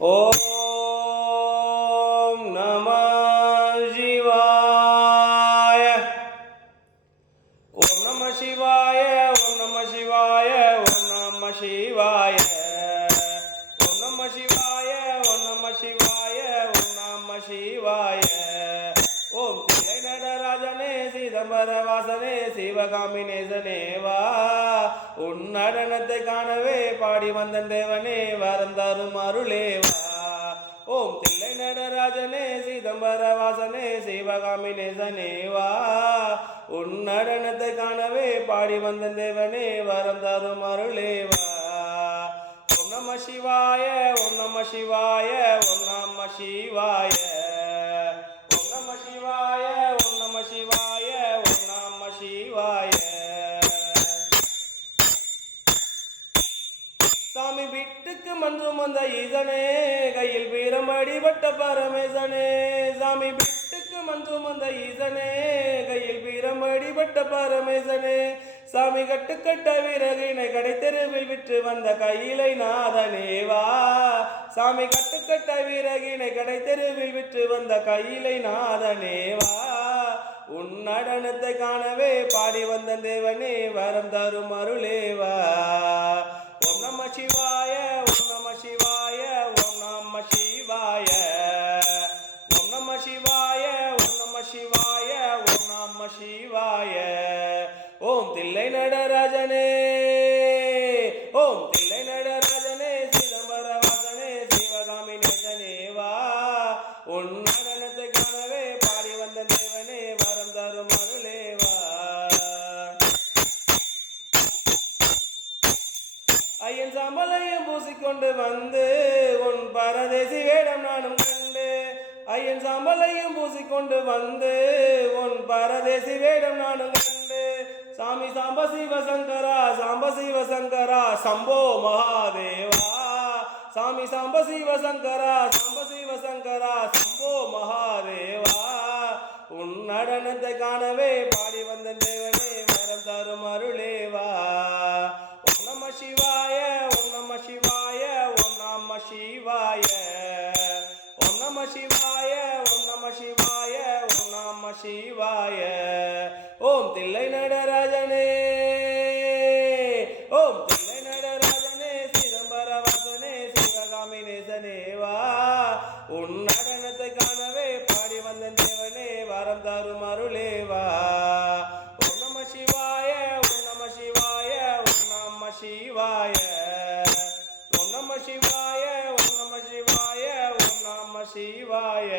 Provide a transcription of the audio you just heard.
ஓம் நம சிவாய. ஓம் நம சிவாய. ஓம் நம சிவாய. ஓம் நம சிவாய. ஓம் நம சிவாய. ஓம் நம சிவாய. ஓம் நம சிவாய. ஓம் தில்லை நடராஜனே சிதம்பர வாசனே சிவகாமி நேசனே வா. உன் நடனத்தை காணவே பாடி வந்த தேவனே வரம் தரும் அருளே வா. ஓம் தில்லை நடராஜனே சிதம்பர வாசனே சிவகாமி நேசனே வா. உன் நடனத்தை காணவே பாடி வந்த தேவனே வரம் தரும் அருளே வா. ஓம் நம சிவாய. ஓம் நம சிவாய. ஓம் நம சிவாய. ஓம் நம சிவாய. ஓம் நம சிவாய. ஓம் நம சிவாய. சாமி வீட்டுக்கு மன்றும் வந்த ஈசனே கையில் வீரம் அடிபட்ட பரமேசனே. சாமி வீட்டுக்கு மன்றும் வந்த ஈசனே கையில் வீரம் அடிபட்ட பரமேசனே. சாமி கட்டுக்கட்ட விறகினை கடை தெருவில் விற்று வந்த கையிலை நாதனே வா. சாமி கட்டுக்கட்ட விறகினை கடை தெருவில் விற்று வந்த கையிலை நாதனே வா. உன் நடனத்தை காணவே பாடி வந்த தேவனே வரம் தரும் அருளே வா. ஓம் நம சிவாய. ஓம் நம சிவாய. ஓம் நம சிவாய. ஓம் நம சிவாய. ஓம் நம சிவாய. ஓம் நம சிவாய. ஓம் தில்லை நடராஜனே. ஓம் தில்லை நடராஜனே சிதம்பர வாசனே சிவகாமி நேசனே வா. உன் நடனத்தை காணவே பாடி வந்த தேவனே வரம் தரும் அருளே வா. ஐயன் சாம்பலையும் பூசிக்கொண்டு வந்து உன் பரதேசி வேடம் நானும் கண்டு. ஐயன் சாம்பலையும் பூசிக்கொண்டு வந்து உன் பரதேசி வேடம் நானும் கண்டு. சாமி சாம்ப சிவசங்கரா சாம்ப சிவசங்கரா சம்போ மகாதேவா. சாமி சாம்ப சிவசங்கரா சாம்ப சிவசங்கரா சம்போ மகாதேவா. உன் நடனத்தை காணவே பாடி வந்த தேவனே வரம் தரும் அருளே வா. ஓம் நம சிவாய. ஓம் நம சிவாய. ஓம் நம சிவாய. ஓம் நம சிவாய. ஓம் நம சிவாய. ஓம் நம சிவாய. ஓம் தில்லை நடராஜனே. ஓம் தில்லை நடராஜனே சிதம்பர வாசனே சிவகாமி நேசனே வா. உன் நடனத்தை காணவே பாடி வந்த தேவனே வரம் தரும் அருளே வா. ஓம் நம சிவாய. ஓம் நம சிவாய. ஓம் நம சிவாய. ஓம் நம சிவாய. ஓம் நம சிவாய. ஓம் நம சிவாய.